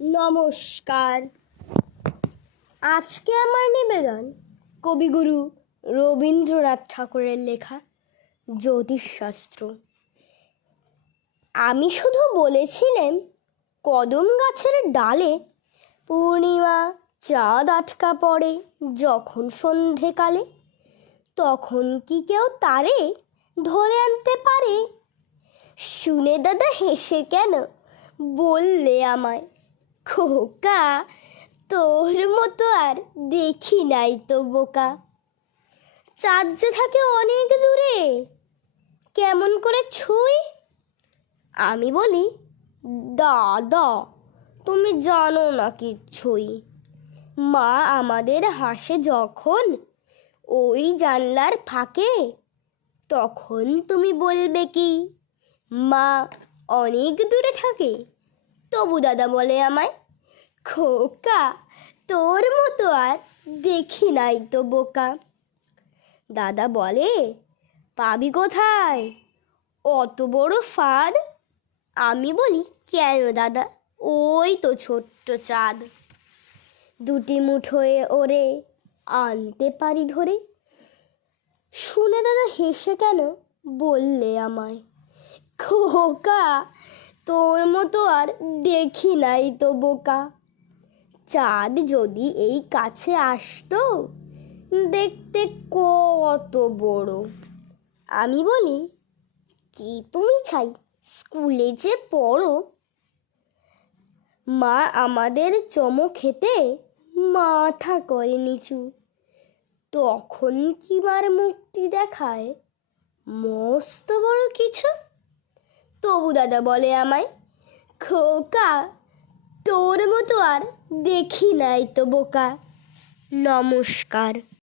নমস্কার। আজকে আমার নিবেদন কবিগুরু রবীন্দ্রনাথ ঠাকুরের লেখা জ্যোতিষশাস্ত্র। আমি শুধু বলেছিলেন কদম গাছের ডালে পূর্ণিমা চাঁদ আটকা পড়ে যখন সন্ধেকালে, তখন কি কেউ তারে ধরে আনতে পারে? শুনে দাদা হেসে কেন বললে আমায়? খোকা, তোর মতো আর দেখি নাই তো বোকা। যে থাকে অনেক দূরে, কেমন করে ছুঁই? আমি বলি দাদা তুমি জানো না কিচ্ছুই মা আমাদের হাসে যখন ওই জানলার ফাঁকে, তখন তুমি বলবে কি, মা অনেক দূরে থাকে। তবু দাদা বলে আমায়, খোকা, তোর মতো আর দেখি নাই তো বোকা। দাদা বলে, পাবি কোথায়? অত বড় ফাঁদ? আমি বলি, কেন দাদা? ওই তো ছোট্ট চাঁদ। দুটি মুঠোয় ওরে আনতে পারি ধরে। শুনে দাদা হেসে কেন বললে আমায়, খোকা তোর মতো আর দেখি নাই তো বোকা। চাঁদ যদি এই কাছে আসতো, দেখতে কত বড়। আমি বলি, কি তুমি চাই? স্কুলে যে পড়ো? মা আমাদের চমো খেতে মাথা করে নিচু। তখন কি মার মুক্তি দেখায়, মস্ত বড় কিছু তবু দাদা বলে আমায় খোকা তোর মতো আর দেখি নাই তো বোকা। নমস্কার।